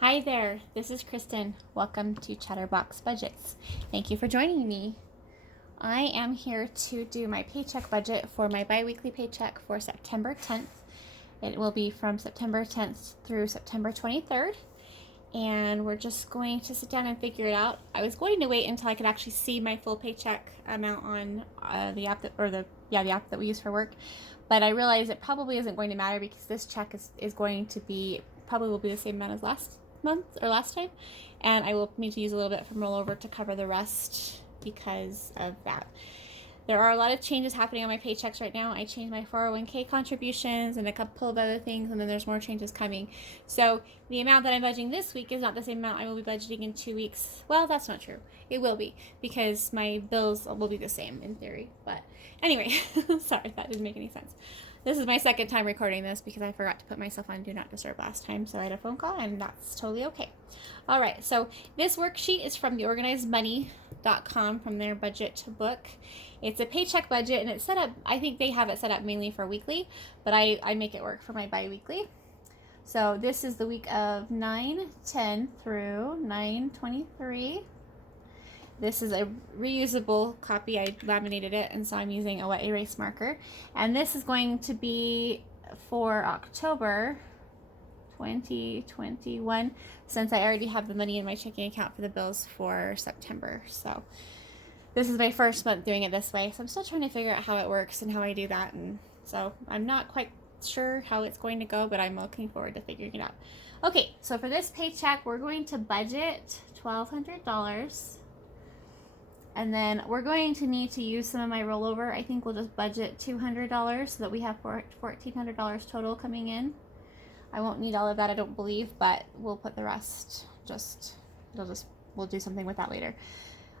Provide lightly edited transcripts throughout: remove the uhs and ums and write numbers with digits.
Hi there, this is Kristen. Welcome to Chatterbox Budgets. Thank you for joining me. I am here to do my paycheck budget for my biweekly paycheck for September 10th. It will be from September 10th through September 23rd, and we're just going to sit down and figure it out. I was going to wait until I could actually see my full paycheck amount on the app the app that we use for work, but I realized it probably isn't going to matter because this check is going to be probably will be the same amount as last month or last time, and I will need to use a little bit from rollover to cover the rest because of that. There are a lot of changes happening on my paychecks right now. I changed my 401k contributions and a couple of other things, and then there's more changes coming. So the amount that I'm budgeting this week is not the same amount I will be budgeting in 2 weeks. Well, that's not true. It will be, because my bills will be the same in theory. But anyway, sorry, that didn't make any sense. This is my second time recording this because I forgot to put myself on Do Not Disturb last time, so I had a phone call, and that's totally okay. All right, so this worksheet is from theorganizedmoney.com, from their budget book. It's a paycheck budget, and it's set up, I think they have it set up mainly for weekly, but I make it work for my bi-weekly. So this is the week of 9/10 through 9/23. This is a reusable copy. I laminated it, and so I'm using a wet erase marker. And this is going to be for October 2021, since I already have the money in my checking account for the bills for September. So this is my first month doing it this way. So I'm still trying to figure out how it works and how I do that. And so I'm not quite sure how it's going to go, but I'm looking forward to figuring it out. Okay, so for this paycheck, we're going to budget $1,200. And then we're going to need to use some of my rollover. I think we'll just budget $200 so that we have $1,400 total coming in. I won't need all of that, I don't believe, but we'll put the rest, we'll do something with that later.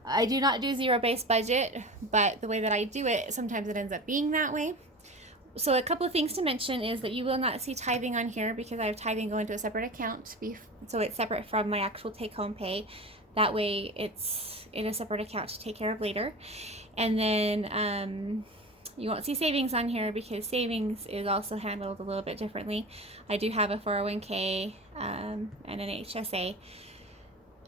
I do not do zero-based budget, but the way that I do it, sometimes it ends up being that way. So a couple of things to mention is that you will not see tithing on here because I have tithing going to a separate account, so it's separate from my actual take-home pay. That way it's in a separate account to take care of later. And then you won't see savings on here because savings is also handled a little bit differently. I do have a 401k and an HSA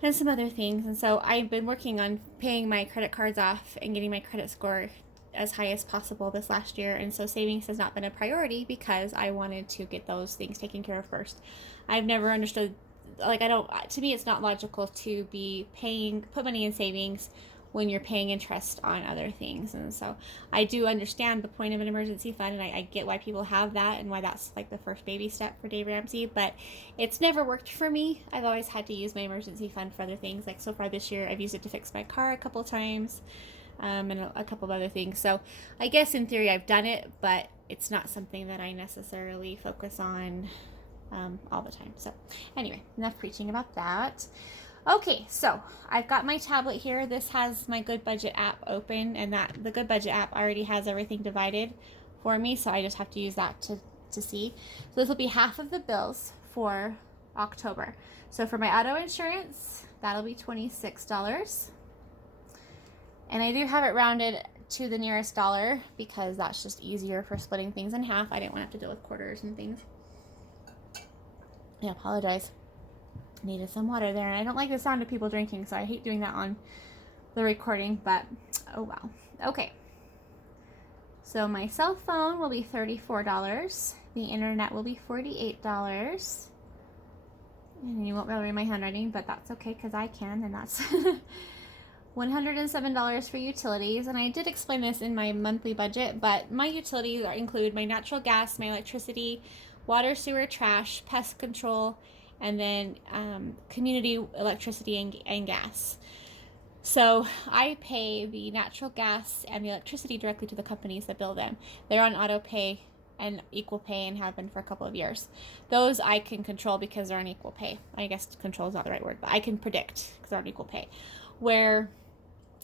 and some other things. And so I've been working on paying my credit cards off and getting my credit score as high as possible this last year. And so savings has not been a priority because I wanted to get those things taken care of first. I've never understood, to me, it's not logical to be put money in savings when you're paying interest on other things. And so I do understand the point of an emergency fund, and I get why people have that and why that's like the first baby step for Dave Ramsey, but it's never worked for me. I've always had to use my emergency fund for other things. Like so far this year, I've used it to fix my car a couple times, and a couple of other things. So I guess in theory I've done it, but it's not something that I necessarily focus on all the time. So anyway, enough preaching about that. Okay, so I've got my tablet here. This has my Good Budget app open, and the Good Budget app already has everything divided for me, so I just have to use that to see. So this will be half of the bills for October. So for my auto insurance, that'll be $26. And I do have it rounded to the nearest dollar because that's just easier for splitting things in half. I didn't want to have to deal with quarters and things. I apologize. Needed some water there, and I don't like the sound of people drinking, so I hate doing that on the recording, but oh well. Okay, so my cell phone will be $34. The internet will be $48. And you won't be able to read my handwriting, but that's okay because I can, and that's $107 for utilities. And I did explain this in my monthly budget, but my utilities include my natural gas, my electricity, water, sewer, trash, pest control, and then community electricity and gas. So I pay the natural gas and the electricity directly to the companies that bill them. They're on auto pay and equal pay and have been for a couple of years. Those I can control because they're on equal pay. I guess control is not the right word, but I can predict because they're on equal pay. Where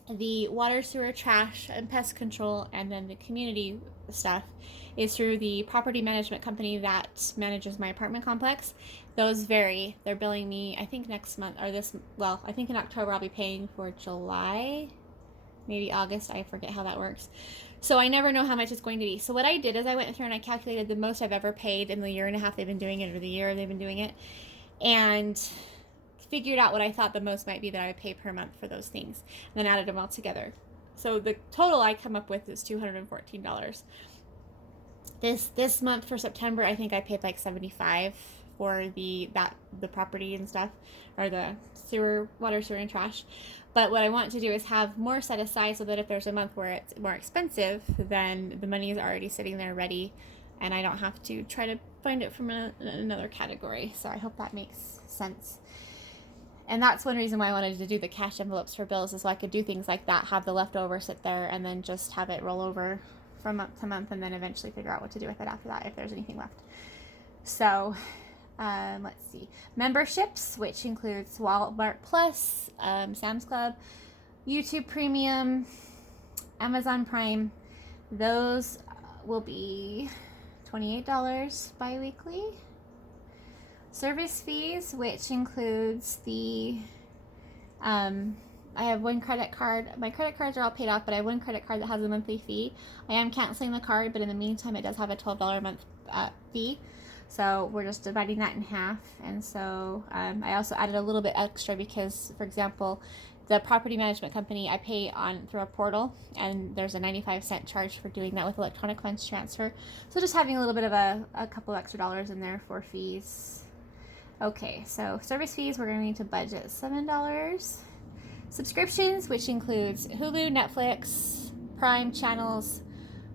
the water, sewer, trash, and pest control, and then the community stuff is through the property management company that manages my apartment complex. Those vary. They're billing me, I think next month, I think in October I'll be paying for July, maybe August, I forget how that works. So I never know how much it's going to be. So what I did is I went through and I calculated the most I've ever paid in the year and a half they've been doing it, or the year they've been doing it. And figured out what I thought the most might be that I would pay per month for those things, and then added them all together. So the total I come up with is $214. This month for September, I think I paid like $75 for the property and stuff, or the water, sewer, and trash. But what I want to do is have more set aside so that if there's a month where it's more expensive, then the money is already sitting there ready, and I don't have to try to find it from another category. So I hope that makes sense. And that's one reason why I wanted to do the cash envelopes for bills, is so I could do things like that, have the leftover sit there, and then just have it roll over from month to month, and then eventually figure out what to do with it after that if there's anything left. So let's see. Memberships, which includes Walmart Plus, Sam's Club, YouTube Premium, Amazon Prime. Those will be $28 bi-weekly. Service fees, which includes the, I have one credit card. My credit cards are all paid off, but I have one credit card that has a monthly fee. I am canceling the card, but in the meantime, it does have a $12 a month fee. So we're just dividing that in half. And so I also added a little bit extra because, for example, the property management company I pay on through a portal, and there's a 95-cent charge for doing that with electronic funds transfer. So just having a little bit of a couple extra dollars in there for fees. Okay, so service fees, we're going to need to budget $7. Subscriptions, which includes Hulu, Netflix, Prime channels,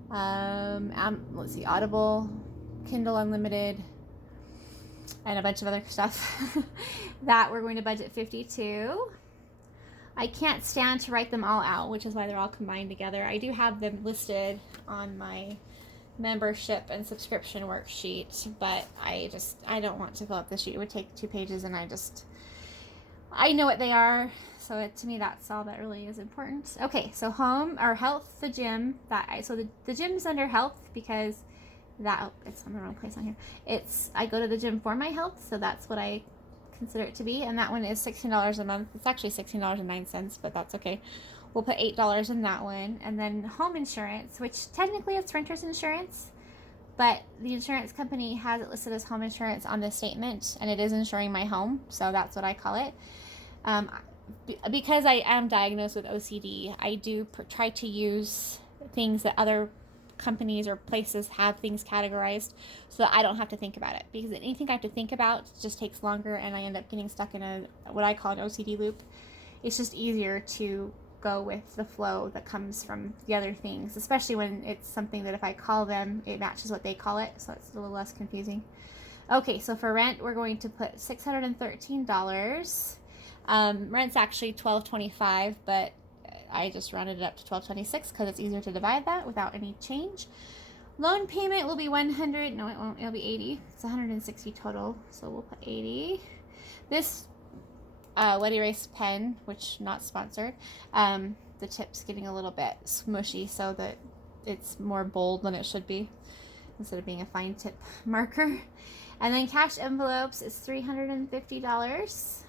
let's see, Audible, Kindle Unlimited, and a bunch of other stuff. That we're going to budget $52. I can't stand to write them all out, which is why they're all combined together. I do have them listed on my membership and subscription worksheet, but I don't want to fill up the sheet. It would take 2 pages, and I know what they are, so to me that's all that really is important. Okay, so home or health, the gym, the gym's under health because it's on the wrong place on here. I go to the gym for my health, so that's what I consider it to be, and that one is $16 a month. It's actually $16.09, but that's okay. We'll put $8 in that one. And then home insurance, which technically it's renter's insurance, but the insurance company has it listed as home insurance on the statement, and it is insuring my home, so that's what I call it. Because I am diagnosed with OCD, I do try to use things that other companies or places have things categorized so that I don't have to think about it, because anything I have to think about just takes longer, and I end up getting stuck in what I call an OCD loop. It's just easier to go with the flow that comes from the other things, especially when it's something that if I call them, it matches what they call it, so it's a little less confusing. Okay, so for rent, we're going to put $613. Rent's actually $12.25, but I just rounded it up to $12.26 because it's easier to divide that without any change. Loan payment will be $100. No, it won't. It'll be $80. It's $160 total, so we'll put $80. This wet erase pen, which not sponsored, the tip's getting a little bit smushy so that it's more bold than it should be instead of being a fine tip marker. And then cash envelopes is $350.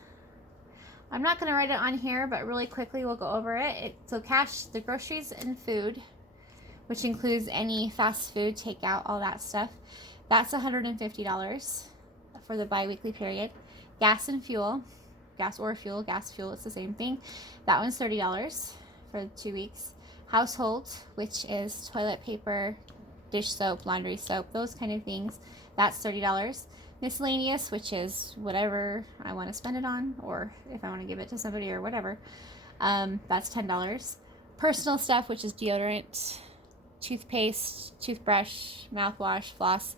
I'm not going to write it on here, but really quickly we'll go over it. So cash, the groceries and food, which includes any fast food, takeout, all that stuff, that's $150 for the bi-weekly period. Gas and fuel, gas, fuel, it's the same thing. That one's $30 for 2 weeks. Household, which is toilet paper, dish soap, laundry soap, those kind of things, that's $30. Miscellaneous, which is whatever I want to spend it on, or if I want to give it to somebody or whatever, that's $10. Personal stuff, which is deodorant, toothpaste, toothbrush, mouthwash, floss,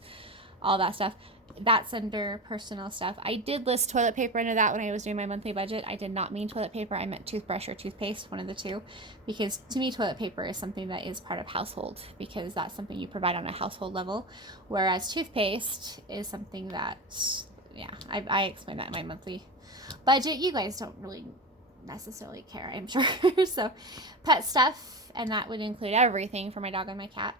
all that stuff, that's under personal stuff. I did list toilet paper under that when I was doing my monthly budget. I did not mean toilet paper. I meant toothbrush or toothpaste, one of the two, because to me toilet paper is something that is part of household, because that's something you provide on a household level, whereas toothpaste is something that, yeah, I explained that in my monthly budget. You guys don't really necessarily care, I'm sure. So pet stuff, and that would include everything for my dog and my cat,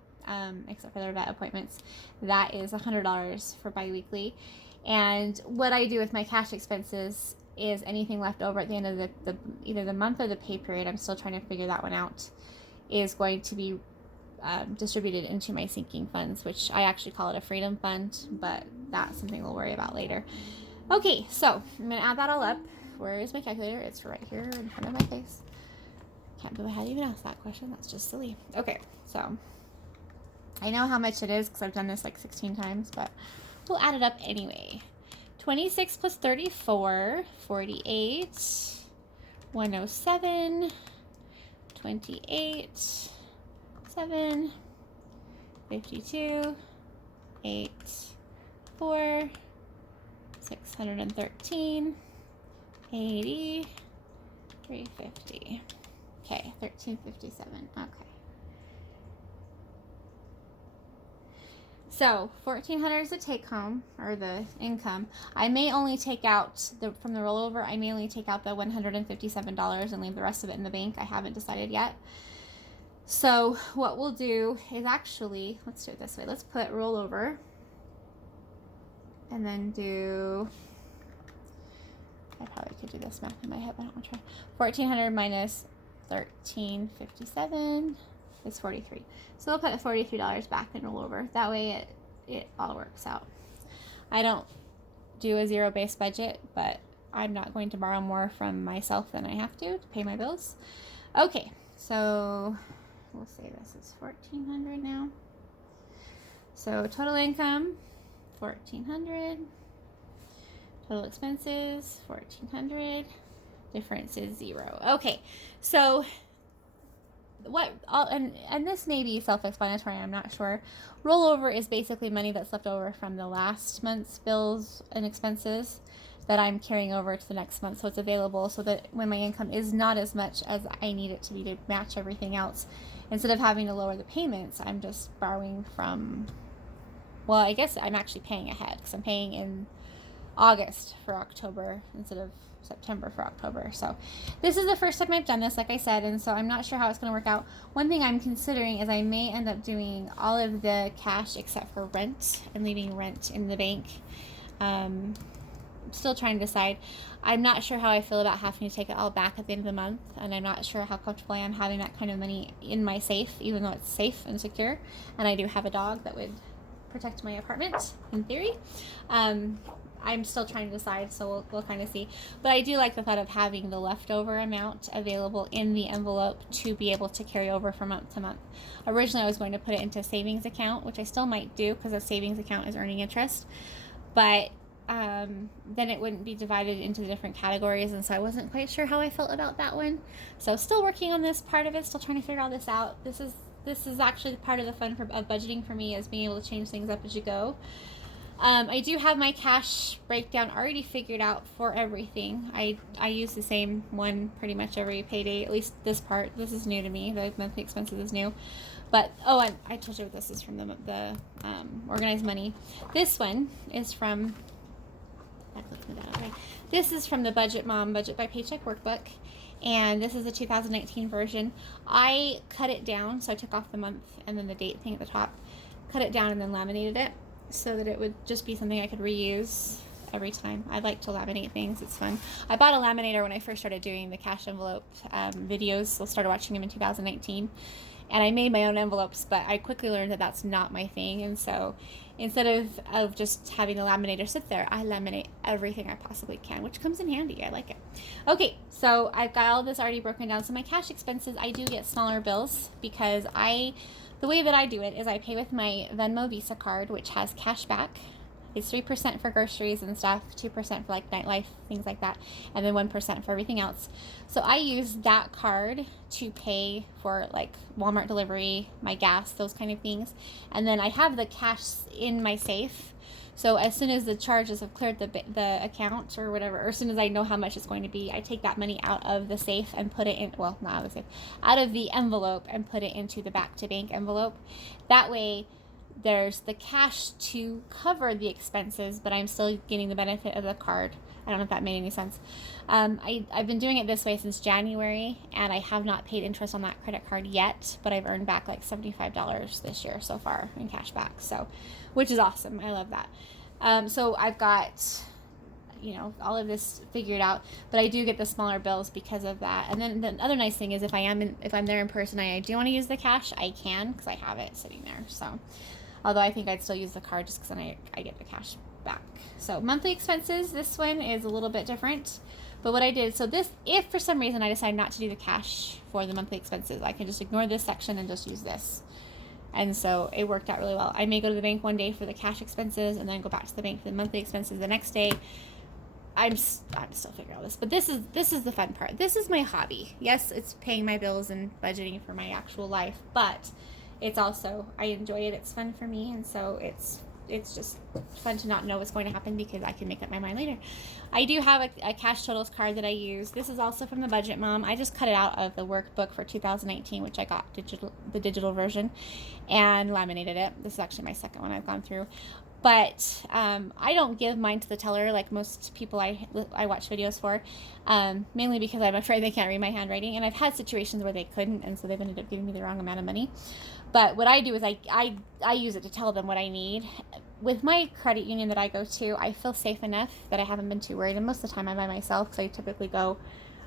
except for their vet appointments. That is $100 for bi-weekly. And what I do with my cash expenses is anything left over at the end of the either the month or the pay period, I'm still trying to figure that one out, is going to be distributed into my sinking funds, which I actually call it a freedom fund, but that's something we'll worry about later. Okay, so I'm going to add that all up. where is my calculator? It's right here in front of my face. Can't believe I hadn't even asked that question. That's just silly. Okay, so I know how much it is because I've done this like 16 times, but we'll add it up anyway. 26 plus 34, 48, 107, 28, 7, 52, 8, 4, 613, 80, 350. Okay, 1357. Okay. So 1,400 is the take home, or the income. I may only take out from the rollover. I may only take out the $157 and leave the rest of it in the bank. I haven't decided yet. So what we'll do is actually, let's do it this way. Let's put rollover, and then do. I probably could do this math in my head, but I don't want to try. 1,400 minus 1357 is 43. So we'll put $43 back and roll over. That way it all works out. I don't do a zero-based budget, but I'm not going to borrow more from myself than I have to pay my bills. Okay, so we'll say this is 1,400 now. So total income, 1,400. Total expenses, 1,400. Difference is 0. Okay, so and this may be self-explanatory, I'm not sure. Rollover is basically money that's left over from the last month's bills and expenses that I'm carrying over to the next month, so it's available so that when my income is not as much as I need it to be to match everything else, instead of having to lower the payments, I'm just borrowing from, well, I guess I'm actually paying ahead because I'm paying in August for October instead of September for October. So this is the first time I've done this, like I said, and so I'm not sure how it's going to work out. One thing I'm considering is I may end up doing all of the cash except for rent and leaving rent in the bank. I'm still trying to decide. I'm not sure how I feel about having to take it all back at the end of the month, and I'm not sure how comfortable I am having that kind of money in my safe, even though it's safe and secure, and I do have a dog that would protect my apartment in theory. I'm still trying to decide, so we'll kind of see. But I do like the thought of having the leftover amount available in the envelope to be able to carry over from month to month. Originally, I was going to put it into a savings account, which I still might do because a savings account is earning interest. But then it wouldn't be divided into the different categories, and so I wasn't quite sure how I felt about that one. So still working on this part of it, still trying to figure all this out. This is actually part of the fun of budgeting for me, is being able to change things up as you go. I do have my cash breakdown already figured out for everything. I use the same one pretty much every payday, at least this part. This is new to me. The monthly expenses is new. But, I told you this is from the organized money. This one is from, this is from the Budget Mom Budget by Paycheck workbook. And this is the 2019 version. I cut it down, so I took off the month and then the date thing at the top, cut it down and then laminated it, so that it would just be something I could reuse every time. I like to laminate things. It's fun. I bought a laminator when I first started doing the cash envelope videos, so I started watching them in 2019. And I made my own envelopes, but I quickly learned that that's not my thing. And so instead of just having the laminator sit there, I laminate everything I possibly can, which comes in handy. I like it. Okay, so I've got all this already broken down. So my cash expenses, I do get smaller bills because the way that I do it is I pay with my Venmo Visa card, which has cash back. It's 3% for groceries and stuff, 2% for like nightlife, things like that, and then 1% for everything else. So I use that card to pay for like Walmart delivery, my gas, those kind of things. And then I have the cash in my safe. So as soon as the charges have cleared the account or whatever, or as soon as I know how much it's going to be, I take that money out of the safe and put it in, well, not out of the safe, out of the envelope and put it into the back to bank envelope. That way there's the cash to cover the expenses, but I'm still getting the benefit of the card. I don't know if that made any sense. I've been doing it this way since January, and I have not paid interest on that credit card yet, but I've earned back like $75 this year so far in cash back, so, which is awesome. I love that. So I've got, all of this figured out, but I do get the smaller bills because of that. And then the other nice thing is if I'm there in person, I do want to use the cash, I can, because I have it sitting there. So, although I think I'd still use the card just because then I get the cash back. So monthly expenses, this one is a little bit different. But what I did, so this, if for some reason I decide not to do the cash for the monthly expenses, I can just ignore this section and just use this. And so it worked out really well. I may go to the bank one day for the cash expenses and then go back to the bank for the monthly expenses the next day. I'm still figuring out this, but this is the fun part. This is my hobby. Yes, it's paying my bills and budgeting for my actual life, but it's also, I enjoy it. It's fun for me, and so it's just fun to not know what's going to happen because I can make up my mind later. I do have a cash totals card that I use. This is also from the Budget Mom. I just cut it out of the workbook for 2019, which I got the digital version, and laminated it. This is actually my second one I've gone through. But I don't give mine to the teller like most people I watch videos for, mainly because I'm afraid they can't read my handwriting. And I've had situations where they couldn't, and so they've ended up giving me the wrong amount of money. But what I do is I use it to tell them what I need. With my credit union that I go to, I feel safe enough that I haven't been too worried. And most of the time I'm by myself because I typically go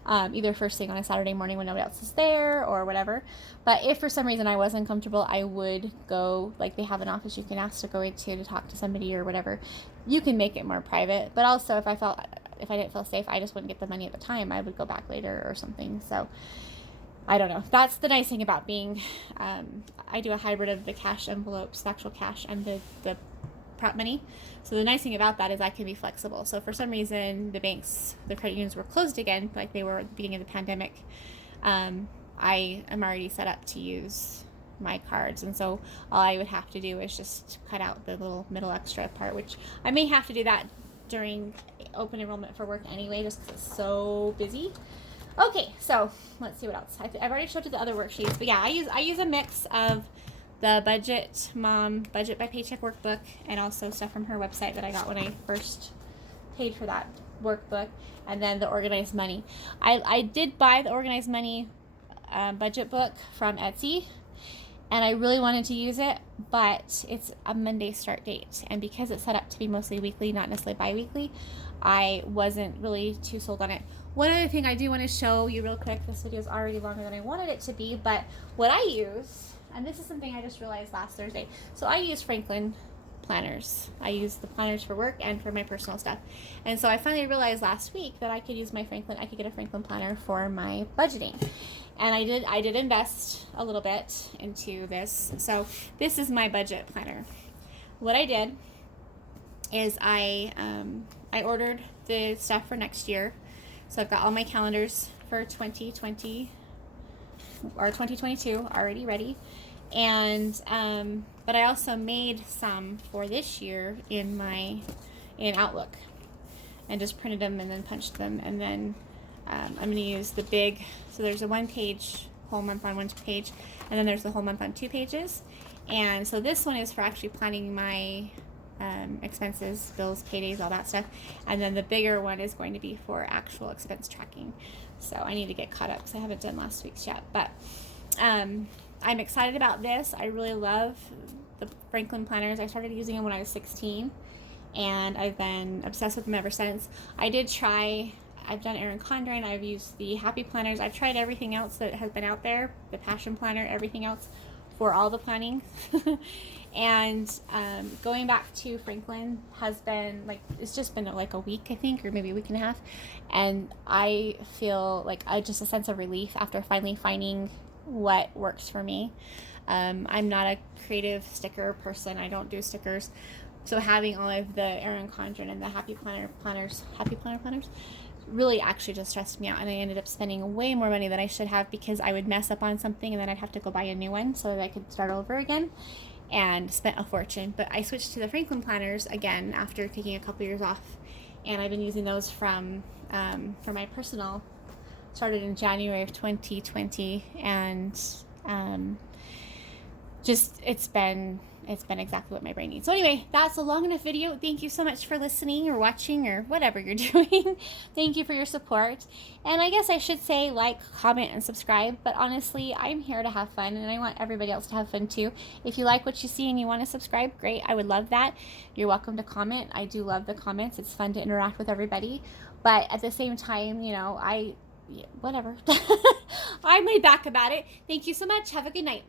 either first thing on a Saturday morning when nobody else is there or whatever. But if for some reason I was uncomfortable, I would go, like they have an office you can ask to go into to talk to somebody or whatever. You can make it more private. But also if I didn't feel safe, I just wouldn't get the money at the time. I would go back later or something. So I don't know. That's the nice thing about being, I do a hybrid of the cash envelopes, the actual cash, and the prop money. So the nice thing about that is I can be flexible. So for some reason, the banks, the credit unions were closed again, like they were at the beginning of the pandemic. I am already set up to use my cards. And so all I would have to do is just cut out the little middle extra part, which I may have to do that during open enrollment for work anyway, just because it's so busy. Okay, so let's see what else. I've already showed you the other worksheets, but yeah, I use a mix of the Budget Mom Budget by Paycheck workbook and also stuff from her website that I got when I first paid for that workbook, and then the Organized Money. I did buy the Organized Money budget book from Etsy, and I really wanted to use it, but it's a Monday start date, and because it's set up to be mostly weekly, not necessarily bi-weekly, I wasn't really too sold on it. One other thing I do want to show you real quick, this video is already longer than I wanted it to be, but what I use, and this is something I just realized last Thursday, so I use Franklin planners. I use the planners for work and for my personal stuff. And so I finally realized last week that I could use I could get a Franklin planner for my budgeting. And I did invest a little bit into this. So this is my budget planner. What I did is I ordered the stuff for next year. So I've got all my calendars for 2020 or 2022 already ready. And but I also made some for this year in Outlook, and just printed them and then punched them, and then I'm going to use the big, so there's a 1-page whole month on one page, and then there's the whole month on 2 pages. And so this one is for actually planning my expenses, bills, paydays, all that stuff, and then the bigger one is going to be for actual expense tracking. So I need to get caught up because I haven't done last week's yet, but I'm excited about this. I really love the Franklin planners. I started using them when I was 16, and I've been obsessed with them ever since. I've done Erin Condren, I've used the Happy planners, I've tried everything else that has been out there, the Passion planner, everything else for all the planning. And going back to Franklin has been it's just been like a week, I think, or maybe a week and a half, and I feel like just a sense of relief after finally finding what works for me. I'm not a creative sticker person. I don't do stickers. So having all of the Erin Condren and the Happy Planner planners really actually just stressed me out, and I ended up spending way more money than I should have because I would mess up on something and then I'd have to go buy a new one so that I could start over again, and spent a fortune. But I switched to the Franklin planners again after taking a couple years off, and I've been using those for my personal. Started in January of 2020, and it's been exactly what my brain needs. So anyway, that's a long enough video. Thank you so much for listening or watching or whatever you're doing. Thank you for your support. And I guess I should say like, comment, and subscribe, but honestly, I'm here to have fun, and I want everybody else to have fun too. If you like what you see and you want to subscribe, great. I would love that. You're welcome to comment. I do love the comments. It's fun to interact with everybody. But at the same time, whatever. I'm laid back about it. Thank you so much. Have a good night.